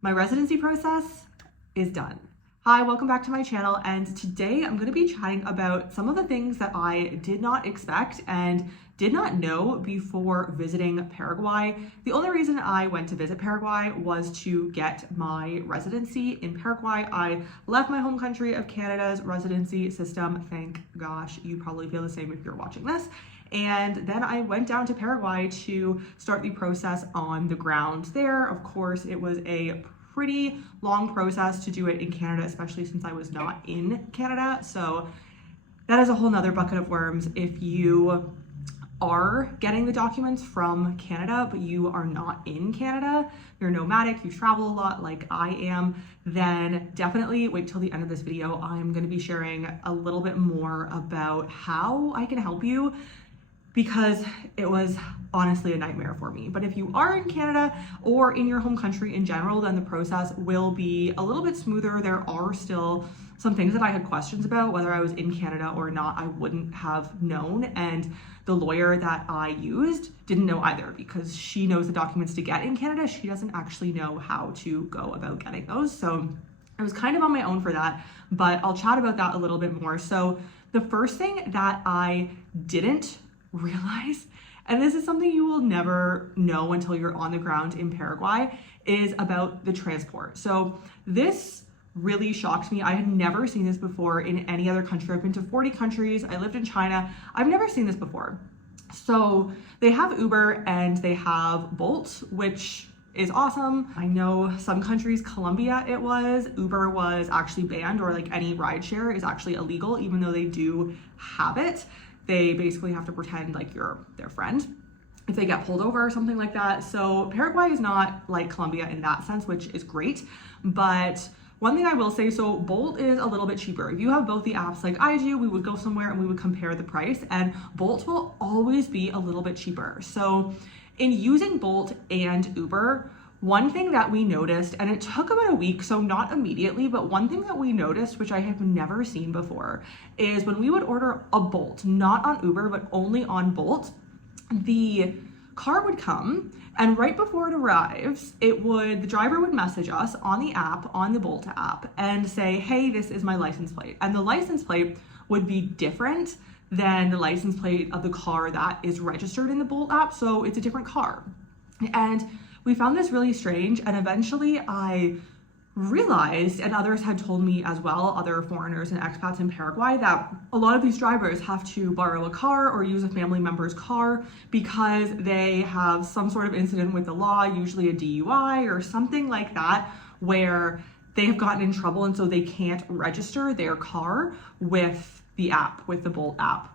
My residency process is done. Hi, welcome back to my channel, and today I'm going to be chatting about some of the things that I did not expect and did not know before visiting Paraguay. The only reason I went to visit Paraguay was to get my residency in Paraguay. I left my home country of Canada's residency system. Thank gosh, you probably feel the same if you're watching this. And then I went down to Paraguay to start the process on the ground there. Of course, it was a pretty long process to do it in Canada, especially since I was not in Canada. So that is a whole nother bucket of worms. If you are getting the documents from Canada, but you are not in Canada, you're nomadic, you travel a lot like I am, then definitely wait till the end of this video. I'm going to be sharing a little bit more about how I can help you, because it was honestly a nightmare for me. But if you are in Canada or in your home country in general, then the process will be a little bit smoother. There are still some things that I had questions about, whether I was in Canada or not, I wouldn't have known. And the lawyer that I used didn't know either, because she knows the documents to get in Canada. She doesn't actually know how to go about getting those. So I was kind of on my own for that, but I'll chat about that a little bit more. So the first thing that I didn't realize, and this is something you will never know until you're on the ground in Paraguay, is about the transport. So this really shocked me. I had never seen this before in any other country. I've been to 40 countries. I lived in China. I've never seen this before. So they have Uber and they have Bolt, which is awesome. I know some countries, Colombia it was, Uber was actually banned, or like any rideshare is actually illegal, even though they do have it. They basically have to pretend like you're their friend if they get pulled over or something like that. So Paraguay is not like Colombia in that sense, which is great. But one thing I will say, so Bolt is a little bit cheaper. If you have both the apps like I do, we would go somewhere and we would compare the price, and Bolt will always be a little bit cheaper. So in using Bolt and Uber, one thing that we noticed, and it took about a week, so not immediately, but one thing that we noticed, which I have never seen before, is when we would order a Bolt, not on Uber, but only on Bolt, the car would come, and right before it arrives, the driver would message us on the app, on the Bolt app, and say, hey, this is my license plate. And the license plate would be different than the license plate of the car that is registered in the Bolt app, so it's a different car. And we found this really strange, and eventually I realized, and others had told me as well, other foreigners and expats in Paraguay, that a lot of these drivers have to borrow a car or use a family member's car because they have some sort of incident with the law, usually a DUI or something like that, where they have gotten in trouble and so they can't register their car with the app, with the Bolt app.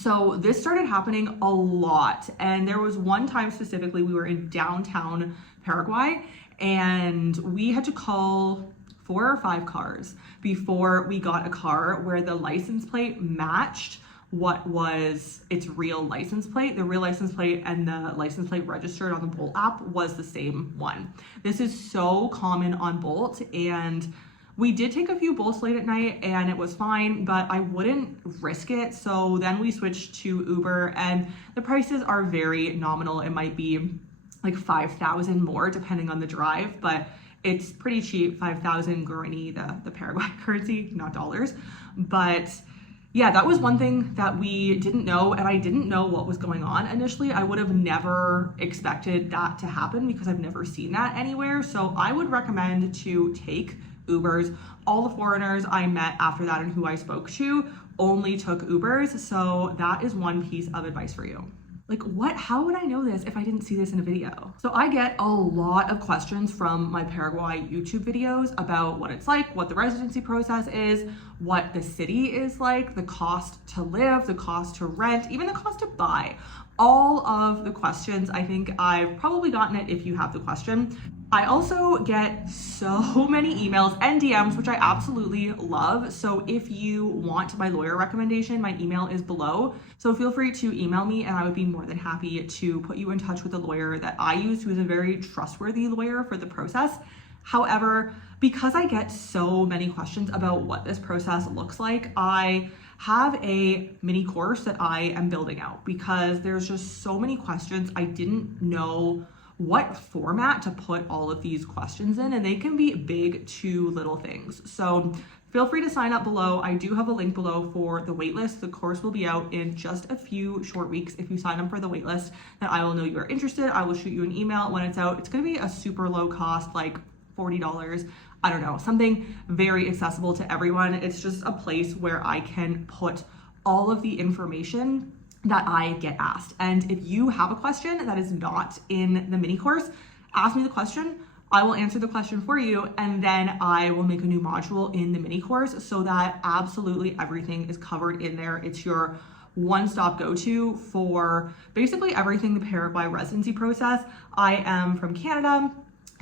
So this started happening a lot, and there was one time specifically we were in downtown Paraguay and we had to call 4 or 5 cars before we got a car where the license plate matched what was its real license plate. The real license plate and the license plate registered on the Bolt app was the same one. This is so common on Bolt, and we did take a few Bolts late at night and it was fine, but I wouldn't risk it. So then we switched to Uber, and the prices are very nominal. It might be like 5,000 more depending on the drive, but it's pretty cheap, 5,000 guarani, the Paraguay currency, not dollars. But yeah, that was one thing that we didn't know, and I didn't know what was going on initially. I would have never expected that to happen because I've never seen that anywhere. So I would recommend to take Ubers. All the foreigners I met after that and who I spoke to only took Ubers. So that is one piece of advice for you. Like, how would I know this if I didn't see this in a video? So I get a lot of questions from my Paraguay YouTube videos about what it's like, what the residency process is, what the city is like, the cost to live, the cost to rent, even the cost to buy. All of the questions, I think I've probably gotten it if you have the question. I also get so many emails and DMs, which I absolutely love. So if you want my lawyer recommendation, my email is below. So feel free to email me and I would be more than happy to put you in touch with a lawyer that I use, who is a very trustworthy lawyer for the process. However, because I get so many questions about what this process looks like, I have a mini course that I am building out because there's just so many questions. I didn't know what format to put all of these questions in, and they can be big to little things. So feel free to sign up below. I do have a link below for the waitlist. The course will be out in just a few short weeks. If you sign up for the waitlist, then I will know you are interested. I will shoot you an email when it's out. It's going to be a super low cost, like $40. I don't know, something very accessible to everyone. It's just a place where I can put all of the information that I get asked. And if you have a question that is not in the mini course, ask me the question. I will answer the question for you, and then I will make a new module in the mini course so that absolutely everything is covered in there. It's your one-stop go-to for basically everything the Paraguay residency process. I am from Canada,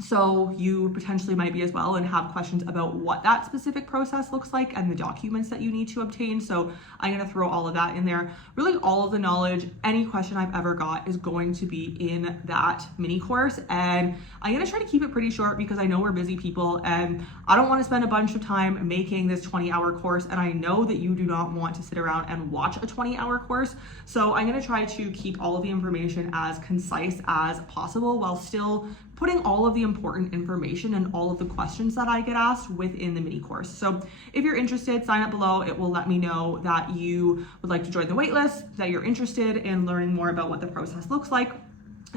so you potentially might be as well and have questions about what that specific process looks like and the documents that you need to obtain. So I'm going to throw all of that in there. Really all of the knowledge, any question I've ever got is going to be in that mini course. And I'm going to try to keep it pretty short because I know we're busy people and I don't want to spend a bunch of time making this 20-hour course. And I know that you do not want to sit around and watch a 20-hour course. So I'm going to try to keep all of the information as concise as possible while still putting all of the important information and all of the questions that I get asked within the mini course. So if you're interested, sign up below. It will let me know that you would like to join the waitlist, that you're interested in learning more about what the process looks like.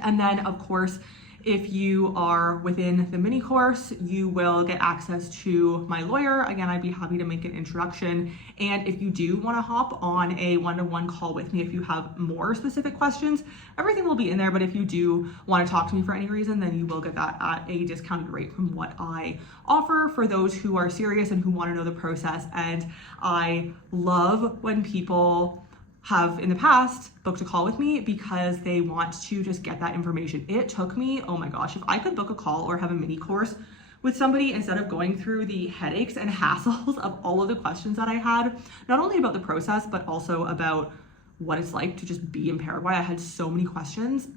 And then of course, if you are within the mini course, you will get access to my lawyer. Again, I'd be happy to make an introduction. And if you do want to hop on a one-to-one call with me, if you have more specific questions, everything will be in there. But if you do want to talk to me for any reason, then you will get that at a discounted rate from what I offer for those who are serious and who want to know the process. And I love when people have in the past booked a call with me because they want to just get that information. It took me, oh my gosh, if I could book a call or have a mini course with somebody instead of going through the headaches and hassles of all of the questions that I had, not only about the process, but also about what it's like to just be in Paraguay. I had so many questions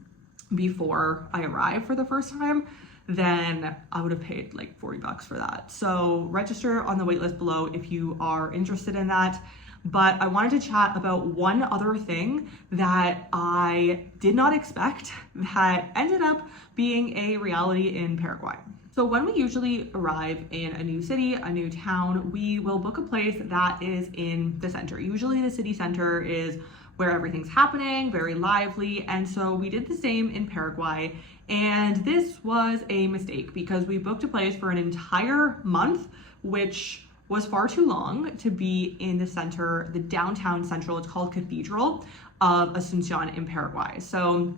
before I arrived for the first time, then I would have paid like $40 for that. So register on the waitlist below if you are interested in that. But I wanted to chat about one other thing that I did not expect that ended up being a reality in Paraguay. So when we usually arrive in a new city, a new town, we will book a place that is in the center. Usually the city center is where everything's happening, very lively. And so we did the same in Paraguay. And this was a mistake because we booked a place for an entire month, which was far too long to be in the center, the downtown central, it's called Cathedral of Asuncion in Paraguay. So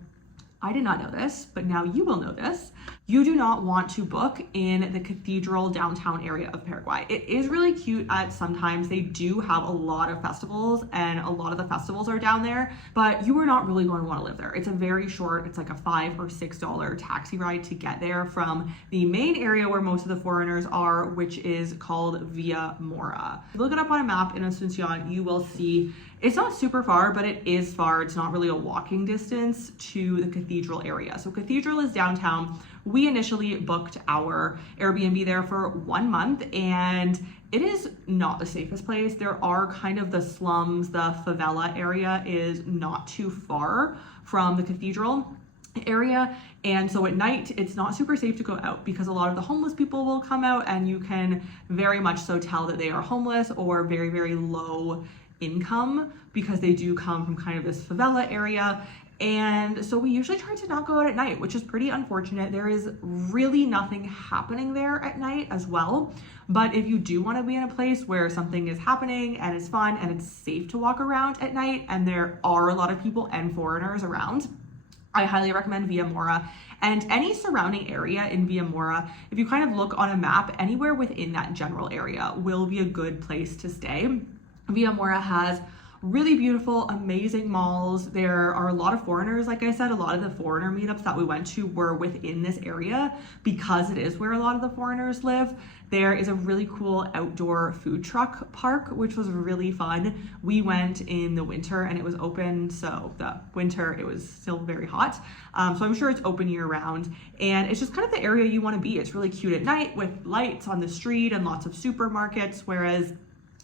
I did not know this, but now you will know this. You do not want to book in the Cathedral downtown area of Paraguay. It is really cute at sometimes. They do have a lot of festivals and a lot of the festivals are down there, but you are not really going to want to live there. It's a very short, it's like a $5 or $6 taxi ride to get there from the main area where most of the foreigners are, which is called Via Mora. If you look it up on a map in Asuncion, you will see it's not super far, but it is far. It's not really a walking distance to the Cathedral area. So Cathedral is downtown. We initially booked our Airbnb there for 1 month, and it is not the safest place. There are kind of the slums, the favela area is not too far from the Cathedral area. And so at night, it's not super safe to go out because a lot of the homeless people will come out and you can very much so tell that they are homeless or very, very low income because they do come from kind of this favela area. And so we usually try to not go out at night, which is pretty unfortunate. There is really nothing happening there at night as well. But if you do want to be in a place where something is happening and it's fun and it's safe to walk around at night, and there are a lot of people and foreigners around, I highly recommend Via Mora. And any surrounding area in Via Mora, if you kind of look on a map, anywhere within that general area will be a good place to stay. Via Mora has really beautiful, amazing malls. There are a lot of foreigners. Like I said, a lot of the foreigner meetups that we went to were within this area because it is where a lot of the foreigners live. There is a really cool outdoor food truck park, which was really fun. We went in the winter and it was open. So the winter, it was still very hot. So I'm sure it's open year round. And it's just kind of the area you want to be. It's really cute at night with lights on the street and lots of supermarkets. Whereas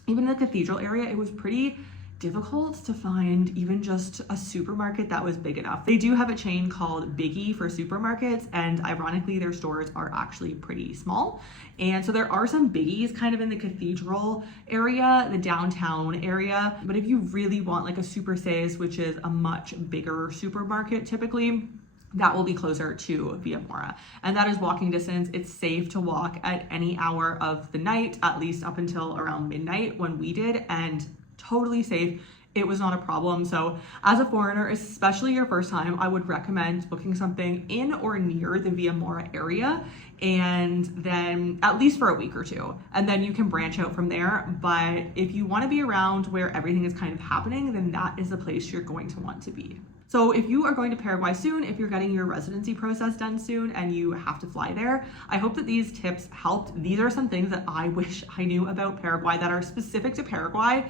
even in the Cathedral area, it was pretty difficult to find even just a supermarket that was big enough. They do have a chain called Biggie for supermarkets, and ironically their stores are actually pretty small. And so there are some biggies kind of in the cathedral area, the downtown area. But if you really want like a Super Says, which is a much bigger supermarket typically, that will be closer to Via Mora. And that is walking distance. It's safe to walk at any hour of the night, at least up until around midnight when we did, and totally safe. It was not a problem. So as a foreigner, especially your first time, I would recommend booking something in or near the Via Mora area, and then at least for a week or two, and then you can branch out from there. But if you want to be around where everything is kind of happening, then that is the place you're going to want to be. So if you are going to Paraguay soon, if you're getting your residency process done soon and you have to fly there, I hope that these tips helped. These are some things that I wish I knew about Paraguay that are specific to Paraguay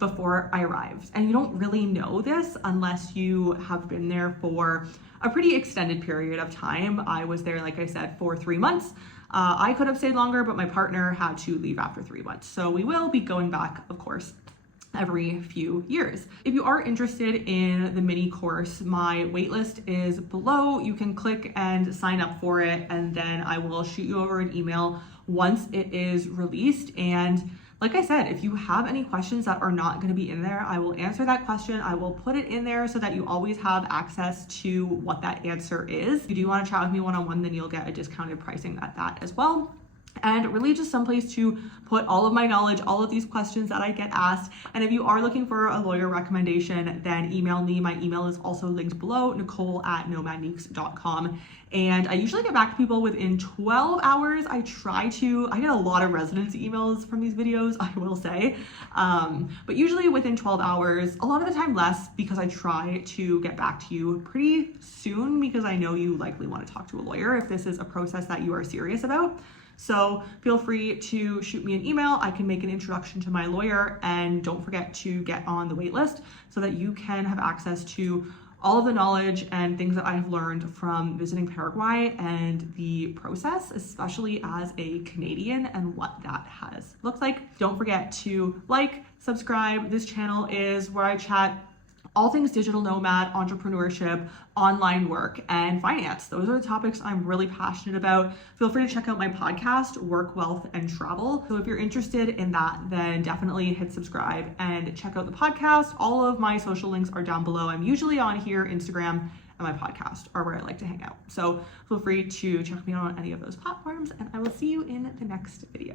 before I arrived. And you don't really know this unless you have been there for a pretty extended period of time. I was there, like I said, for 3 months. I could have stayed longer, but my partner had to leave after 3 months. So we will be going back, of course, every few years. If you are interested in the mini course, my waitlist is below. You can click and sign up for it, and then I will shoot you over an email once it is released. And like I said, if you have any questions that are not going to be in there, I will answer that question. I will put it in there so that you always have access to what that answer is. If you do want to chat with me one-on-one, then you'll get a discounted pricing at that as well. And really just someplace to put all of my knowledge, all of these questions that I get asked. And if you are looking for a lawyer recommendation, then email me. My email is also linked below, nicole@nomadniques.com. And I usually get back to people within 12 hours. I get a lot of residency emails from these videos, I will say. But usually within 12 hours, a lot of the time less, because I try to get back to you pretty soon, because I know you likely want to talk to a lawyer if this is a process that you are serious about. So feel free to shoot me an email. I can make an introduction to my lawyer, and don't forget to get on the wait list so that you can have access to all of the knowledge and things that I have learned from visiting Paraguay and the process, especially as a Canadian, and what that has looked like. Don't forget to like, subscribe. This channel is where I chat all things digital nomad, entrepreneurship, online work, and finance. Those are the topics I'm really passionate about. Feel free to check out my podcast, Work, Wealth, and Travel. So if you're interested in that, then definitely hit subscribe and check out the podcast. All of my social links are down below. I'm usually on here, Instagram, and my podcast are where I like to hang out. So feel free to check me out on any of those platforms, and I will see you in the next video.